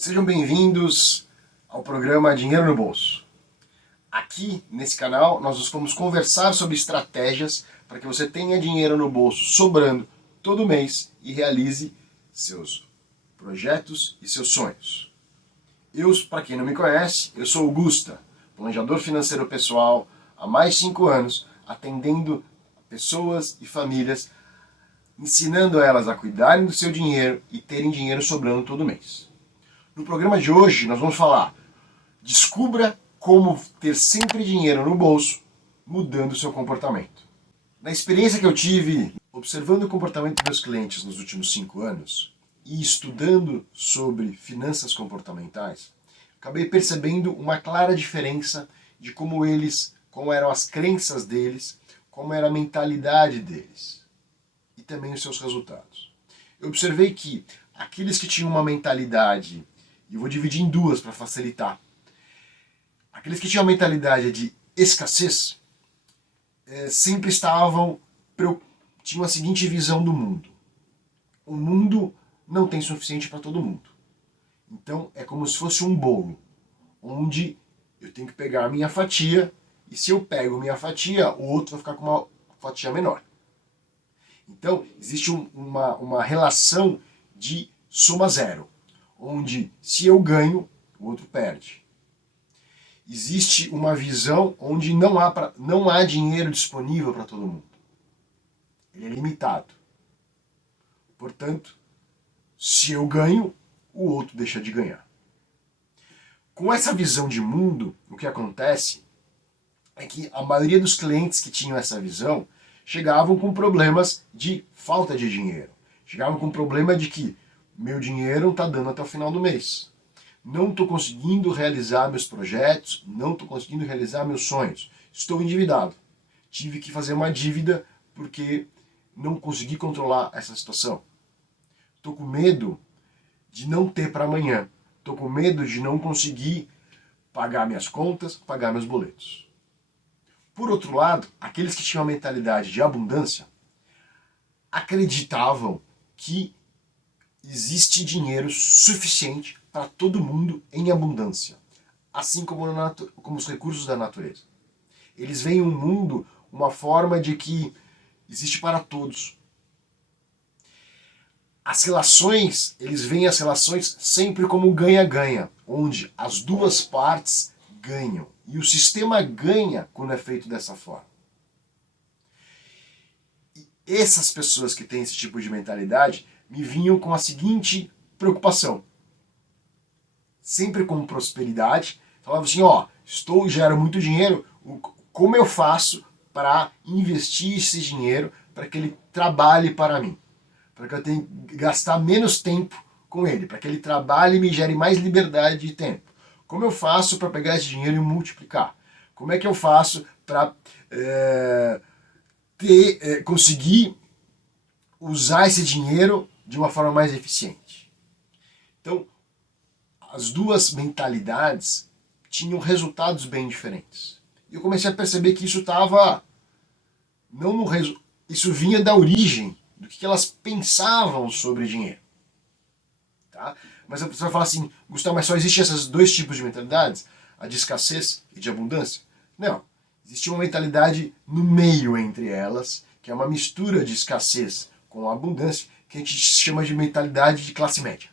Sejam bem-vindos ao programa Dinheiro no Bolso. Aqui, nesse canal, nós vamos conversar sobre estratégias para que você tenha dinheiro no bolso sobrando todo mês e realize seus projetos e seus sonhos. Para quem não me conhece, eu sou o Gusta, planejador financeiro pessoal há mais de 5 anos, atendendo pessoas e famílias, ensinando elas a cuidarem do seu dinheiro e terem dinheiro sobrando todo mês. No programa de hoje nós vamos falar: descubra como ter sempre dinheiro no bolso, mudando o seu comportamento. Na experiência que eu tive observando o comportamento dos meus clientes nos últimos 5 anos e estudando sobre finanças comportamentais, acabei percebendo uma clara diferença de como eram as crenças deles, como era a mentalidade deles e também os seus resultados. Eu observei que aqueles que tinham uma mentalidade, e eu vou dividir em duas para facilitar. Aqueles que tinham a mentalidade de escassez sempre tinham a seguinte visão do mundo: o mundo não tem suficiente para todo mundo. Então é como se fosse um bolo, onde eu tenho que pegar a minha fatia, e se eu pego a minha fatia, o outro vai ficar com uma fatia menor. Então existe uma relação de soma zero, onde se eu ganho, o outro perde. Existe uma visão onde não há dinheiro disponível para todo mundo. Ele é limitado. Portanto, se eu ganho, o outro deixa de ganhar. Com essa visão de mundo, o que acontece é que a maioria dos clientes que tinham essa visão chegavam com problemas de falta de dinheiro. Chegavam com problema de que meu dinheiro não está dando até o final do mês. Não estou conseguindo realizar meus projetos, não estou conseguindo realizar meus sonhos. Estou endividado. Tive que fazer uma dívida porque não consegui controlar essa situação. Estou com medo de não ter para amanhã. Estou com medo de não conseguir pagar minhas contas, pagar meus boletos. Por outro lado, aqueles que tinham a mentalidade de abundância acreditavam que existe dinheiro suficiente para todo mundo em abundância, assim como os recursos da natureza. Eles veem o mundo uma forma de que existe para todos. Eles veem as relações sempre como ganha-ganha, onde as duas partes ganham. E o sistema ganha quando é feito dessa forma. E essas pessoas que têm esse tipo de mentalidade me vinham com a seguinte preocupação. Sempre com prosperidade, falavam assim: gero muito dinheiro, como eu faço para investir esse dinheiro para que ele trabalhe para mim? Para que eu tenha que gastar menos tempo com ele, para que ele trabalhe e me gere mais liberdade de tempo. Como eu faço para pegar esse dinheiro e multiplicar? Como é que eu faço para conseguir usar esse dinheiro de uma forma mais eficiente? Então, as duas mentalidades tinham resultados bem diferentes. E eu comecei a perceber que isso estava isso vinha da origem do que elas pensavam sobre dinheiro. Tá? Mas você vai falar assim: Gustavo, mas só existem esses dois tipos de mentalidades? A de escassez e de abundância? Não. Existe uma mentalidade no meio entre elas, que é uma mistura de escassez com abundância, que a gente chama de mentalidade de classe média.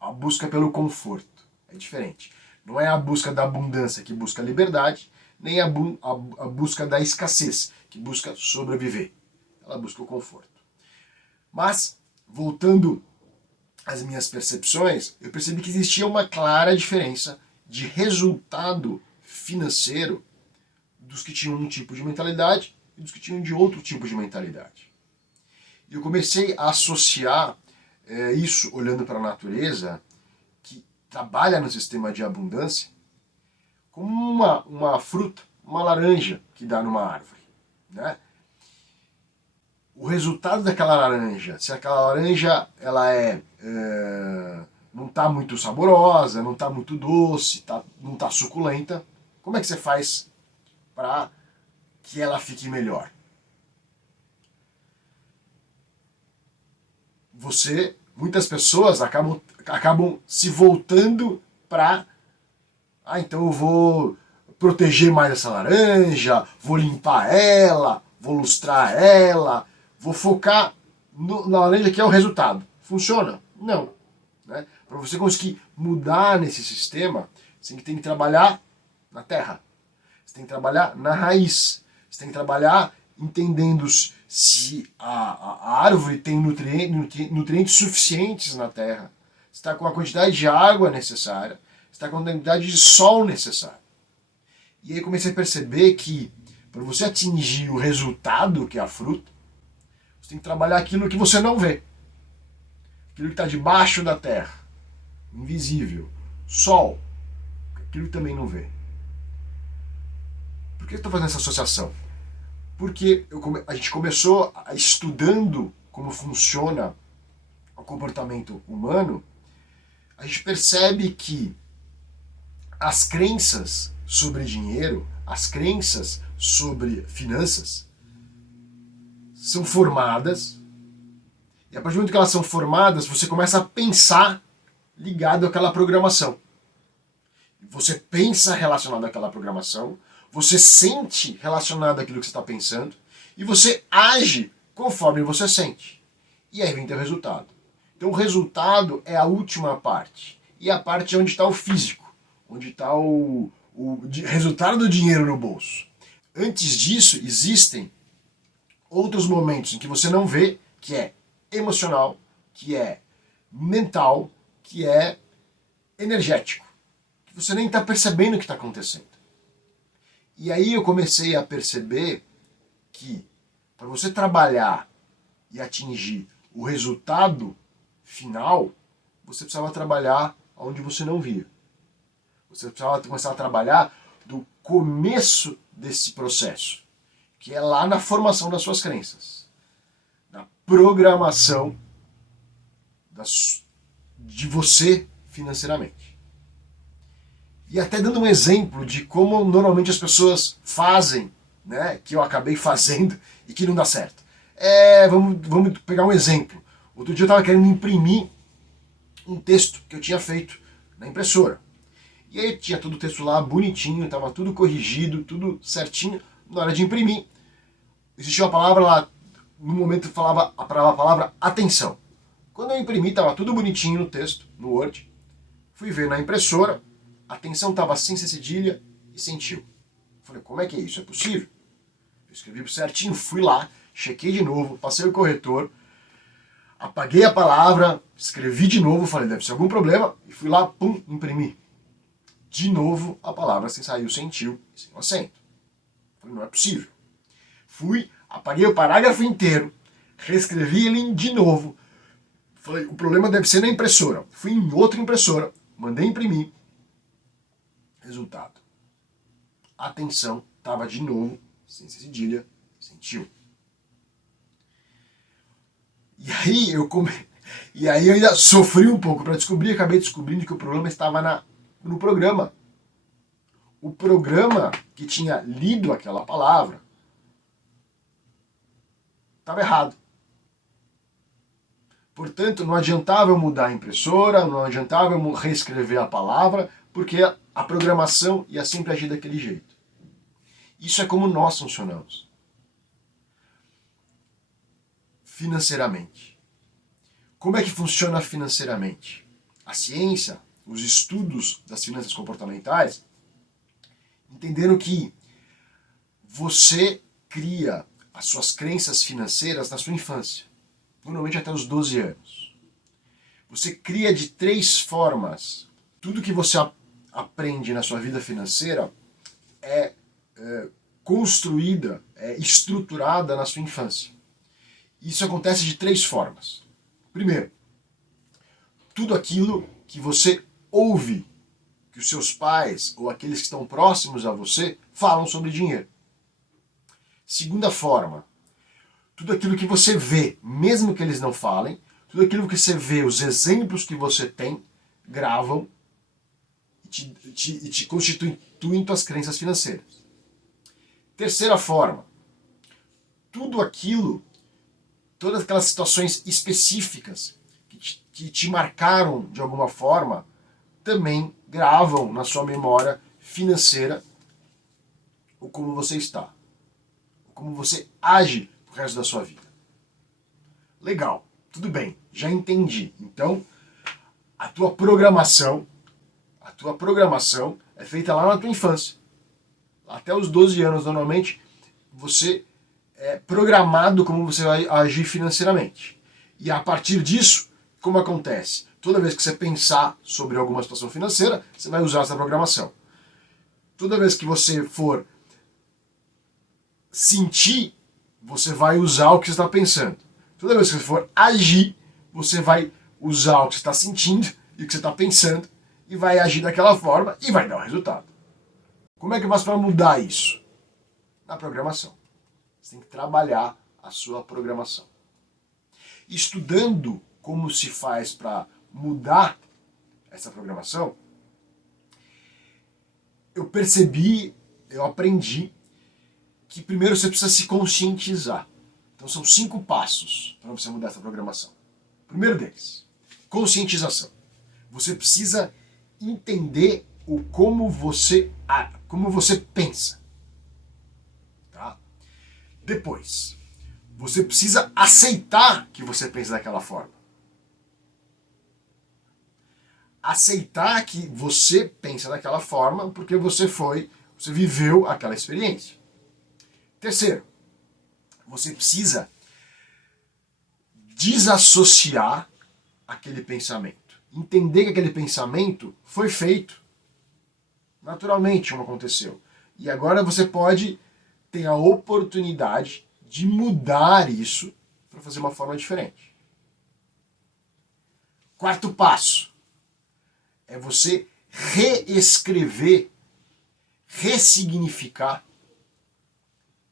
A busca pelo conforto é diferente. Não é a busca da abundância que busca a liberdade, nem a busca da escassez que busca sobreviver. Ela busca o conforto. Mas, voltando às minhas percepções, eu percebi que existia uma clara diferença de resultado financeiro dos que tinham um tipo de mentalidade e dos que tinham de outro tipo de mentalidade. E eu comecei a associar isso olhando para a natureza, que trabalha no sistema de abundância, como uma fruta, uma laranja que dá numa árvore. Né? O resultado daquela laranja, se aquela laranja ela não está muito saborosa, não está muito doce, não está suculenta, como é que você faz para que ela fique melhor? Muitas pessoas acabam acabam se voltando para então eu vou proteger mais essa laranja, vou limpar ela, vou lustrar ela, vou focar na laranja que é o resultado. Funciona? Não. Né? Para você conseguir mudar nesse sistema, você tem que trabalhar na terra. Você tem que trabalhar na raiz. Você tem que trabalhar entendendo se a árvore tem nutrientes suficientes na terra, se está com a quantidade de água necessária, se está com a quantidade de sol necessária. E aí comecei a perceber que para você atingir o resultado, que é a fruta, você tem que trabalhar aquilo que você não vê. Aquilo que está debaixo da terra, invisível. Sol, aquilo que também não vê. Por que eu estou fazendo essa associação? Porque a gente começou estudando como funciona o comportamento humano, a gente percebe que as crenças sobre dinheiro, as crenças sobre finanças, são formadas, e a partir do momento que elas são formadas, você começa a pensar ligado àquela programação. Você pensa relacionado àquela programação, você sente relacionado àquilo que você está pensando, e você age conforme você sente. E aí vem teu resultado. Então o resultado é a última parte. E a parte onde está o físico, onde está o resultado do dinheiro no bolso. Antes disso, existem outros momentos em que você não vê, que é emocional, que é mental, que é energético. Que você nem está percebendo o que está acontecendo. E aí eu comecei a perceber que para você trabalhar e atingir o resultado final, você precisava trabalhar onde você não via. Você precisava começar a trabalhar do começo desse processo, que é lá na formação das suas crenças, na programação de você financeiramente. E até dando um exemplo de como normalmente as pessoas fazem, né, que eu acabei fazendo e que não dá certo. Vamos pegar um exemplo. Outro dia eu estava querendo imprimir um texto que eu tinha feito na impressora. E aí tinha todo o texto lá bonitinho, estava tudo corrigido, tudo certinho. Na hora de imprimir, existia uma palavra lá, no momento falava a palavra atenção. Quando eu imprimi, estava tudo bonitinho no texto, no Word. Fui ver na impressora, a atenção estava sem cedilha e sem tio. Falei, como é que é isso? É possível? Eu escrevi certinho, fui lá, chequei de novo, passei o corretor, apaguei a palavra, escrevi de novo, falei, deve ser algum problema, e fui lá, pum, imprimi. De novo, a palavra saiu sem tio e sem acento. Falei, não é possível. Fui, apaguei o parágrafo inteiro, reescrevi ele de novo. Falei, o problema deve ser na impressora. Fui em outra impressora, mandei imprimir. Resultado. A atenção estava de novo, sem cedilha, sem tio. E aí eu ainda sofri um pouco para descobrir, acabei descobrindo que o problema estava no programa. O programa que tinha lido aquela palavra estava errado. Portanto, não adiantava eu mudar a impressora, não adiantava eu reescrever a palavra, porque a programação ia sempre agir daquele jeito. Isso é como nós funcionamos. Financeiramente. Como é que funciona financeiramente? A ciência, os estudos das finanças comportamentais, entenderam que você cria as suas crenças financeiras na sua infância, normalmente até os 12 anos. Você cria de 3 formas. Tudo que você aprende na sua vida financeira é construída, é estruturada na sua infância. Isso acontece de 3 formas. Primeiro, tudo aquilo que você ouve que os seus pais ou aqueles que estão próximos a você falam sobre dinheiro. Segunda forma, tudo aquilo que você vê, mesmo que eles não falem, tudo aquilo que você vê, os exemplos que você tem, gravam e te constituem tuas crenças financeiras. Terceira forma, tudo aquilo, todas aquelas situações específicas que que te marcaram de alguma forma também gravam na sua memória financeira o como você está, o como você age pro resto da sua vida. Legal, tudo bem, já entendi. Então, a tua programação é feita lá na tua infância. Até os 12 anos, normalmente, você é programado como você vai agir financeiramente. E a partir disso, como acontece? Toda vez que você pensar sobre alguma situação financeira, você vai usar essa programação. Toda vez que você for sentir, você vai usar o que você está pensando. Toda vez que você for agir, você vai usar o que você está sentindo e o que você está pensando e vai agir daquela forma e vai dar um resultado. Como é que eu faço para mudar isso? Na programação. Você tem que trabalhar a sua programação. Estudando como se faz para mudar essa programação, eu aprendi que primeiro você precisa se conscientizar. Então são 5 passos para você mudar essa programação. O primeiro deles, conscientização. Você precisa entender como você pensa. Tá? Depois, você precisa aceitar que você pensa daquela forma. Aceitar que você pensa daquela forma porque você viveu aquela experiência. Terceiro, você precisa desassociar aquele pensamento. Entender que aquele pensamento foi feito. Naturalmente, como aconteceu. E agora você pode ter a oportunidade de mudar isso para fazer uma forma diferente. Quarto passo é você reescrever, ressignificar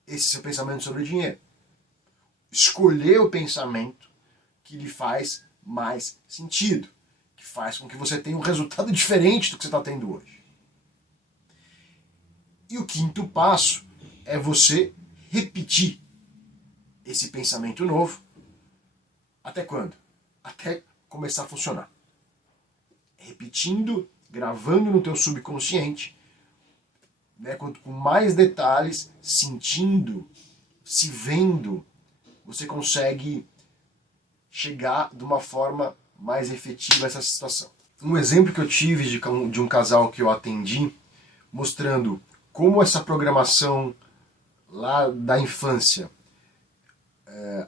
esse seu pensamento sobre o dinheiro. Escolher o pensamento que lhe faz mais sentido, que faz com que você tenha um resultado diferente do que você está tendo hoje. E o quinto passo é você repetir esse pensamento novo. Até quando? Até começar a funcionar. Repetindo, gravando no teu subconsciente, né, com mais detalhes, sentindo, se vendo, você consegue chegar de uma forma mais efetiva a essa situação. Um exemplo que eu tive de um casal que eu atendi, mostrando como essa programação lá da infância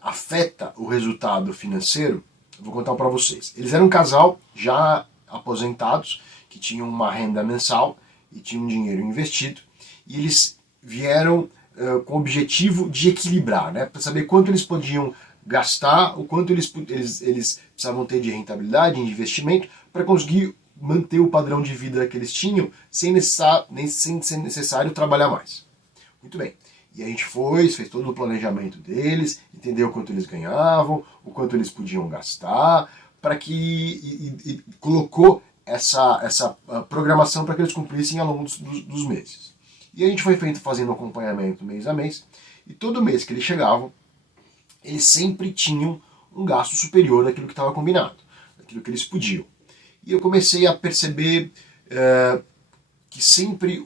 afeta o resultado financeiro, eu vou contar para vocês. Eles eram um casal já aposentados, que tinham uma renda mensal e tinham um dinheiro investido, e eles vieram com o objetivo de equilibrar, né, para saber quanto eles podiam gastar, o quanto eles precisavam ter de rentabilidade, de investimento, para conseguir manter o padrão de vida que eles tinham sem ser necessário trabalhar mais. Muito bem. E a gente fez todo o planejamento deles, entendeu quanto eles ganhavam, o quanto eles podiam gastar, para que colocou essa programação para que eles cumprissem ao longo dos meses. E a gente foi fazendo acompanhamento mês a mês, e todo mês que eles chegavam, eles sempre tinham um gasto superior daquilo que estava combinado, daquilo que eles podiam. E eu comecei a perceber que sempre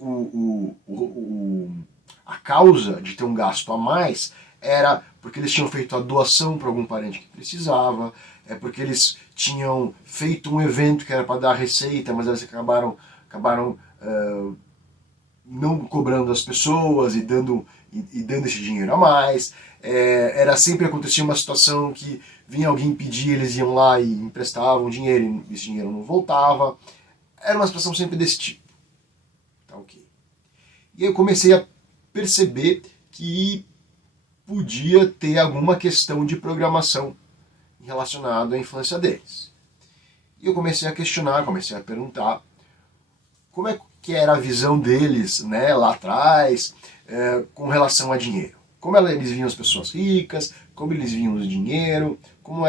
a causa de ter um gasto a mais era porque eles tinham feito a doação para algum parente que precisava, porque eles tinham feito um evento que era para dar receita, mas eles acabaram não cobrando as pessoas e dando esse dinheiro a mais. Era sempre acontecia uma situação que vinha alguém pedir, eles iam lá e emprestavam dinheiro e esse dinheiro não voltava. Era uma situação sempre desse tipo. Tá, ok. E aí eu comecei a perceber que podia ter alguma questão de programação relacionada à infância deles. E eu comecei a questionar, comecei a perguntar como é que era a visão deles, né, lá atrás, com relação a dinheiro. Como eles viam as pessoas ricas, como eles viam o dinheiro, como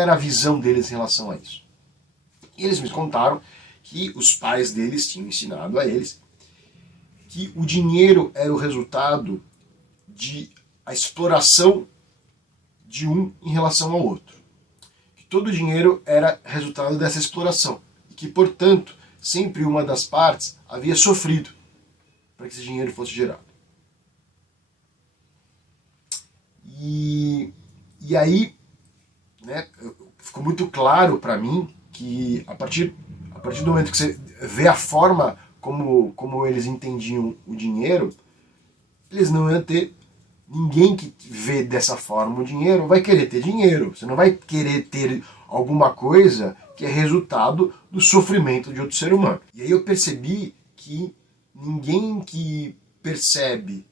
era a visão deles em relação a isso. E eles me contaram que os pais deles tinham ensinado a eles que o dinheiro era o resultado de a exploração de um em relação ao outro. Que todo o dinheiro era resultado dessa exploração e que, portanto, sempre uma das partes havia sofrido para que esse dinheiro fosse gerado. E aí, né, ficou muito claro para mim que a partir do momento que você vê a forma como eles entendiam o dinheiro, eles não iam ter. Ninguém que vê dessa forma o dinheiro vai querer ter dinheiro. Você não vai querer ter alguma coisa que é resultado do sofrimento de outro ser humano. E aí eu percebi que ninguém que percebe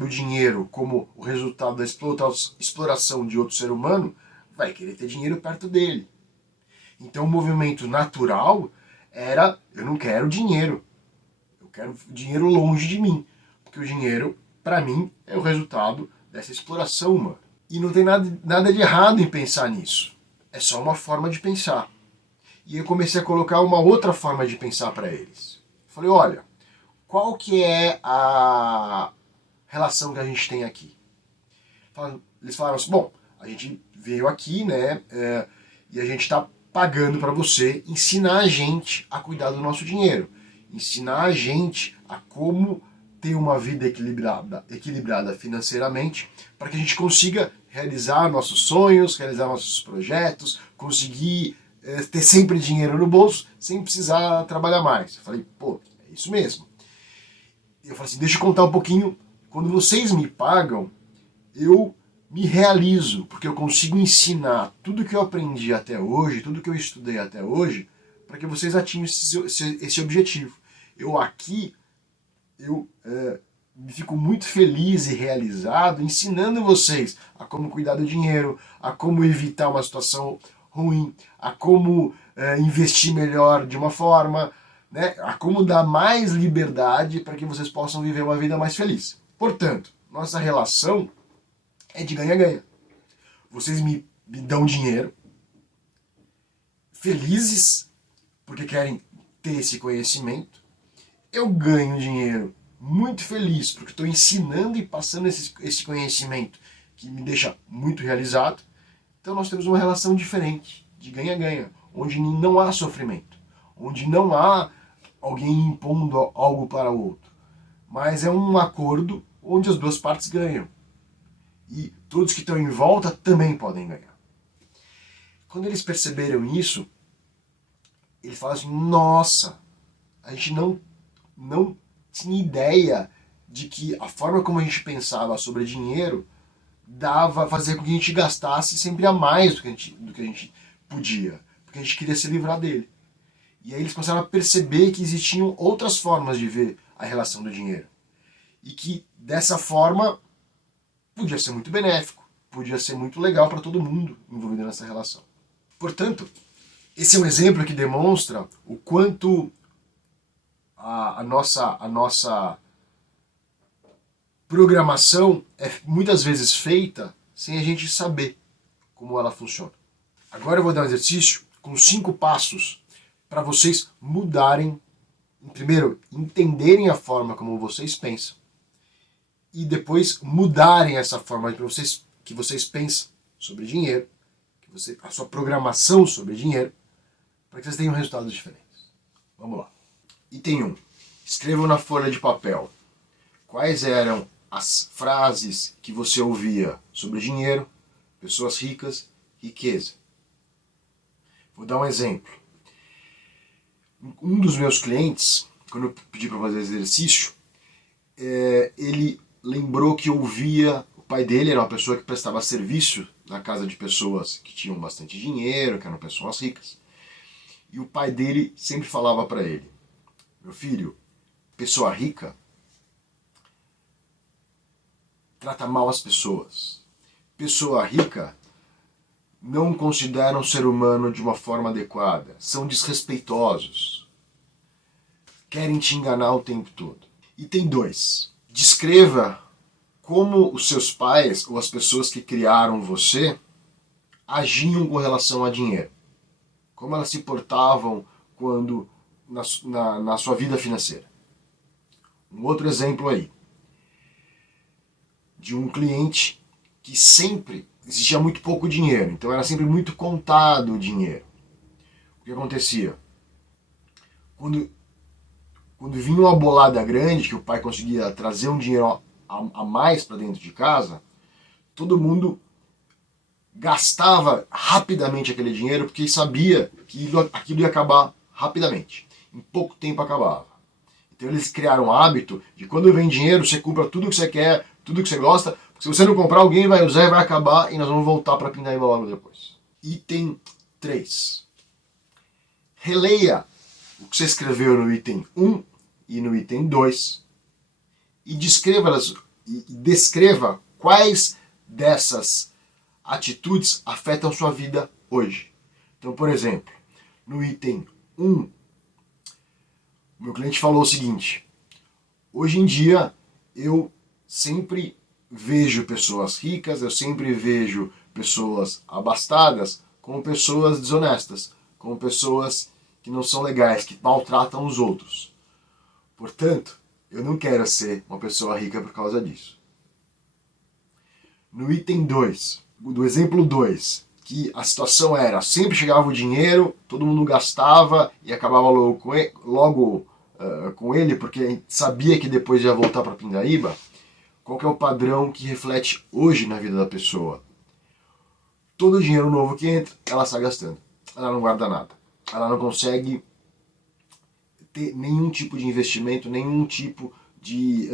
o dinheiro como o resultado da exploração de outro ser humano vai querer ter dinheiro perto dele. Então o movimento natural era: eu não quero dinheiro, eu quero dinheiro longe de mim, porque o dinheiro, para mim, é o resultado dessa exploração humana. E não tem nada de errado em pensar nisso, é só uma forma de pensar. E eu comecei a colocar uma outra forma de pensar para eles. Falei: olha, qual que é a relação que a gente tem aqui? Eles falaram assim: bom, a gente veio aqui, né, e a gente está pagando para você ensinar a gente a cuidar do nosso dinheiro, ensinar a gente a como ter uma vida equilibrada financeiramente, para que a gente consiga realizar nossos sonhos, realizar nossos projetos, conseguir ter sempre dinheiro no bolso, sem precisar trabalhar mais. Eu falei: pô, é isso mesmo. E eu falei assim: deixa eu contar um pouquinho. Quando vocês me pagam, eu me realizo, porque eu consigo ensinar tudo que eu aprendi até hoje, tudo que eu estudei até hoje, para que vocês atinjam esse objetivo. Eu me fico muito feliz e realizado ensinando vocês a como cuidar do dinheiro, a como evitar uma situação ruim, a como investir melhor de uma forma, né, a como dar mais liberdade para que vocês possam viver uma vida mais feliz. Portanto, nossa relação é de ganha-ganha. Vocês me dão dinheiro, felizes, porque querem ter esse conhecimento. Eu ganho dinheiro muito feliz, porque estou ensinando e passando esse conhecimento que me deixa muito realizado. Então nós temos uma relação diferente, de ganha-ganha, onde não há sofrimento, onde não há alguém impondo algo para o outro, mas é um acordo onde as duas partes ganham. E todos que estão em volta também podem ganhar. Quando eles perceberam isso, eles falaram assim: nossa, a gente não tinha ideia de que a forma como a gente pensava sobre dinheiro fazia com que a gente gastasse sempre a mais do que a gente podia, porque a gente queria se livrar dele. E aí eles começaram a perceber que existiam outras formas de ver a relação do dinheiro. E que dessa forma podia ser muito benéfico, podia ser muito legal para todo mundo envolvido nessa relação. Portanto, esse é um exemplo que demonstra o quanto a nossa programação é muitas vezes feita sem a gente saber como ela funciona. Agora eu vou dar um exercício com 5 passos para vocês mudarem, primeiro, entenderem a forma como vocês pensam, e depois mudarem essa forma que vocês pensam sobre dinheiro, a sua programação sobre dinheiro, para que vocês tenham resultados diferentes. Vamos lá. Item 1. Escrevam na folha de papel quais eram as frases que você ouvia sobre dinheiro, pessoas ricas, riqueza. Vou dar um exemplo. Um dos meus clientes, quando eu pedi para fazer exercício, ele lembrou que ouvia, o pai dele era uma pessoa que prestava serviço na casa de pessoas que tinham bastante dinheiro, que eram pessoas ricas. E o pai dele sempre falava para ele: meu filho, pessoa rica trata mal as pessoas. Pessoa rica não considera um ser humano de uma forma adequada. São desrespeitosos. Querem te enganar o tempo todo. Item 2. Descreva como os seus pais ou as pessoas que criaram você agiam com relação a dinheiro. Como elas se portavam quando na sua vida financeira. Um outro exemplo aí, de um cliente que sempre existia muito pouco dinheiro, então era sempre muito contado o dinheiro. O que acontecia? Quando, quando vinha uma bolada grande, que o pai conseguia trazer um dinheiro a mais para dentro de casa, todo mundo gastava rapidamente aquele dinheiro porque sabia que aquilo ia acabar rapidamente. Em pouco tempo acabava. Então eles criaram um hábito de quando vem dinheiro, você compra tudo que você quer, tudo que você gosta, porque se você não comprar, alguém vai usar e vai acabar e nós vamos voltar para Pindaíba logo depois. Item 3. Releia o que você escreveu no item 1 e no item 2 e descreva quais dessas atitudes afetam sua vida hoje. Então, por exemplo, no item 1, o meu cliente falou o seguinte: hoje em dia eu sempre vejo pessoas ricas, eu sempre vejo pessoas abastadas como pessoas desonestas, como pessoas que não são legais, que maltratam os outros. Portanto, eu não quero ser uma pessoa rica por causa disso. No item 2, do exemplo 2, que a situação era, sempre chegava o dinheiro, todo mundo gastava e acabava logo com ele, porque sabia que depois ia voltar para Pindaíba. Qual que é o padrão que reflete hoje na vida da pessoa? Todo o dinheiro novo que entra, ela sai gastando. Ela não guarda nada. Ela não consegue ter nenhum tipo de investimento, nenhum tipo de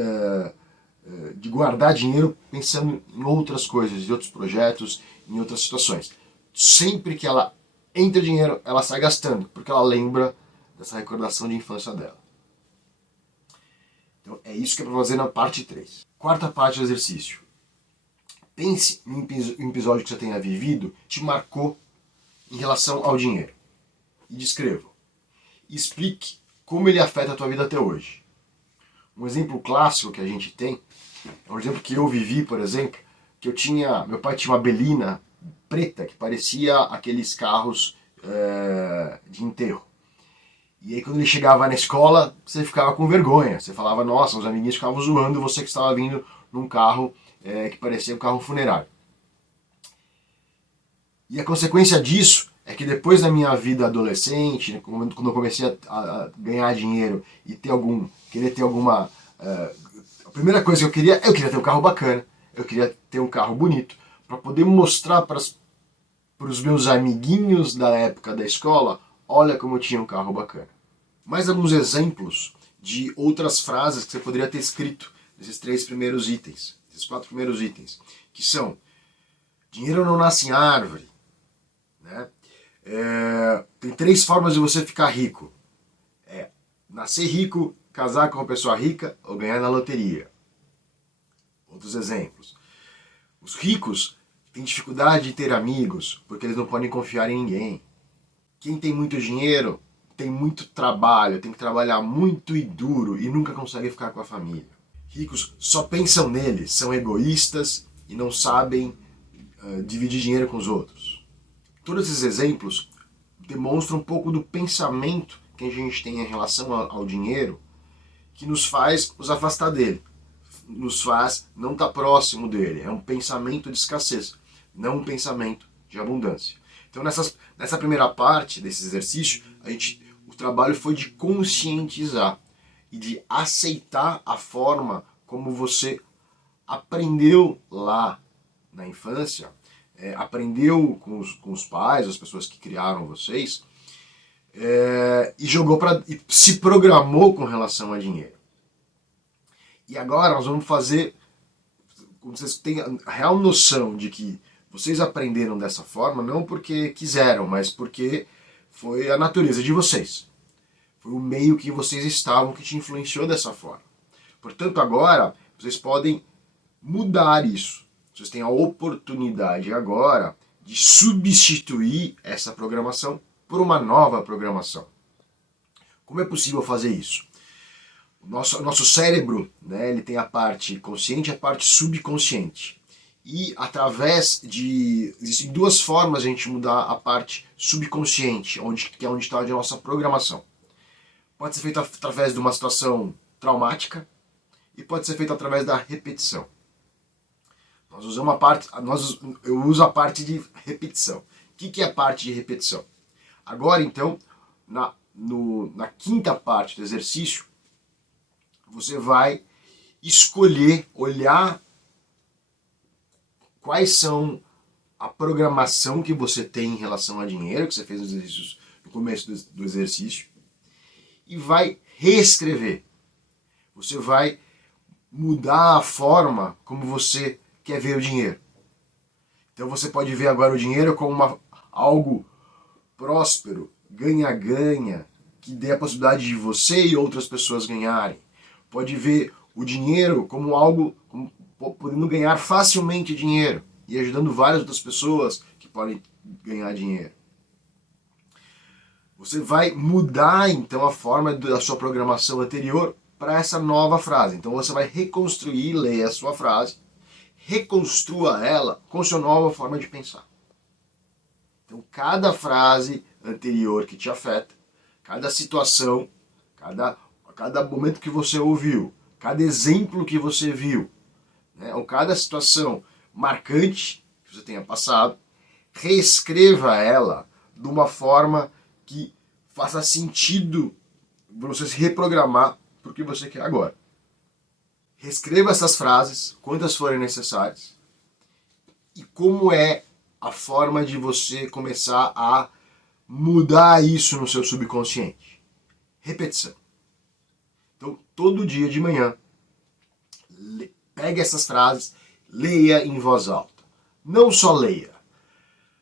guardar dinheiro pensando em outras coisas, em outros projetos, em outras situações. Sempre que ela entra dinheiro, ela sai gastando, porque ela lembra dessa recordação de infância dela. Então é isso que é para fazer na parte 3. Quarta parte do exercício. Pense em um episódio que você tenha vivido, te marcou em relação ao dinheiro. E descreva. Explique como ele afeta a tua vida até hoje. Um exemplo clássico que a gente tem, é um exemplo que eu vivi, por exemplo, que meu pai tinha uma Belina preta que parecia aqueles carros de enterro. E aí quando ele chegava na escola, você ficava com vergonha. Você falava, nossa, os amiguinhos ficavam zoando você que estava vindo num carro que parecia um carro funerário. E a consequência disso é que depois da minha vida adolescente, né, quando eu comecei a ganhar dinheiro e querer ter alguma... a primeira coisa que eu queria ter um carro bacana, eu queria ter um carro bonito, para poder mostrar para os meus amiguinhos da época da escola, olha como eu tinha um carro bacana. Mais alguns exemplos de outras frases que você poderia ter escrito nesses 3 primeiros itens, esses 4 primeiros itens, que são: dinheiro não nasce em árvore, né? Tem 3 formas de você ficar rico: nascer rico, casar com uma pessoa rica ou ganhar na loteria. Outros exemplos: os ricos têm dificuldade de ter amigos porque eles não podem confiar em ninguém. Quem tem muito dinheiro tem muito trabalho, tem que trabalhar muito e duro e nunca consegue ficar com a família. Ricos só pensam neles, são egoístas e não sabem dividir dinheiro com os outros. Todos esses exemplos demonstram um pouco do pensamento que a gente tem em relação ao dinheiro, que nos faz nos afastar dele, nos faz não estar próximo dele. É um pensamento de escassez, não um pensamento de abundância. Então nessa primeira parte desse exercício, o trabalho foi de conscientizar e de aceitar a forma como você aprendeu lá na infância, aprendeu com os pais, as pessoas que criaram vocês, e se programou com relação a dinheiro. E agora nós vamos fazer, vocês tenham a real noção de que vocês aprenderam dessa forma, não porque quiseram, mas porque foi a natureza de vocês. Foi o meio que vocês estavam que te influenciou dessa forma. Portanto, agora vocês podem mudar isso. Vocês têm a oportunidade agora de substituir essa programação por uma nova programação. Como é possível fazer isso? O nosso cérebro, né, ele tem a parte consciente e a parte subconsciente. E existem 2 formas de a gente mudar a parte subconsciente, que é onde está a nossa programação. Pode ser feito através de uma situação traumática e pode ser feito através da repetição. Eu uso a parte de repetição. O que é a parte de repetição? Agora, então, na quinta parte do exercício, você vai escolher, olhar quais são a programação que você tem em relação a dinheiro, que você fez nos exercícios, no começo do exercício, e vai reescrever. Você vai mudar a forma como você quer ver o dinheiro. Então você pode ver agora o dinheiro como algo próspero, ganha-ganha, que dê a possibilidade de você e outras pessoas ganharem. Pode ver o dinheiro como algo, podendo ganhar facilmente dinheiro e ajudando várias outras pessoas que podem ganhar dinheiro. Você vai mudar então a forma da sua programação anterior para essa nova frase. Então você vai reconstruir, ler a sua frase, reconstrua ela com a sua nova forma de pensar. Então cada frase anterior que te afeta, cada situação, cada momento que você ouviu, cada exemplo que você viu, né, ou cada situação marcante que você tenha passado, reescreva ela de uma forma que faça sentido para você se reprogramar para o que você quer agora. Reescreva essas frases, quantas forem necessárias, e como é a forma de você começar a mudar isso no seu subconsciente. Repetição. Então, todo dia de manhã, pegue essas frases, leia em voz alta. Não só leia.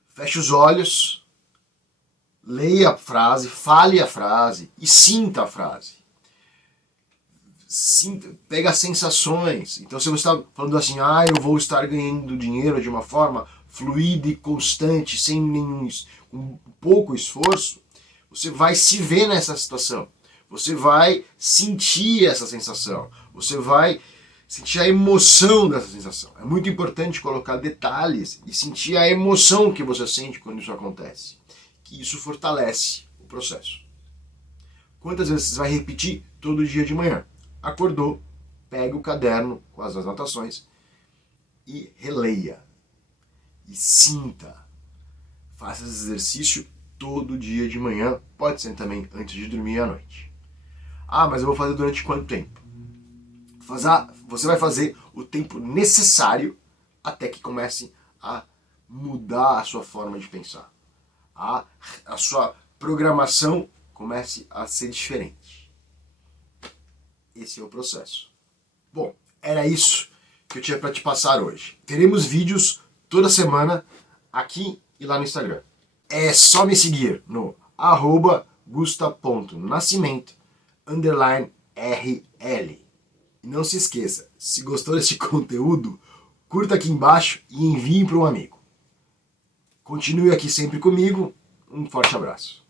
Feche os olhos, leia a frase, fale a frase e sinta a frase. Pega as sensações. Então, se você está falando assim, eu vou estar ganhando dinheiro de uma forma fluida e constante, com pouco esforço, você vai se ver nessa situação. Você vai sentir essa sensação. Você vai sentir a emoção dessa sensação. É muito importante colocar detalhes e sentir a emoção que você sente quando isso acontece. Que isso fortalece o processo. Quantas vezes você vai repetir todo dia de manhã? Acordou, pega o caderno com as anotações e releia. E sinta. Faça esse exercício todo dia de manhã. Pode ser também antes de dormir à noite. Mas eu vou fazer durante quanto tempo? Você vai fazer o tempo necessário até que comece a mudar a sua forma de pensar. A sua programação comece a ser diferente. Esse é o processo. Bom, era isso que eu tinha para te passar hoje. Teremos vídeos toda semana aqui e lá no Instagram. É só me seguir no @gusta.nascimento_RL. E não se esqueça, se gostou desse conteúdo, curta aqui embaixo e envie para um amigo. Continue aqui sempre comigo. Um forte abraço.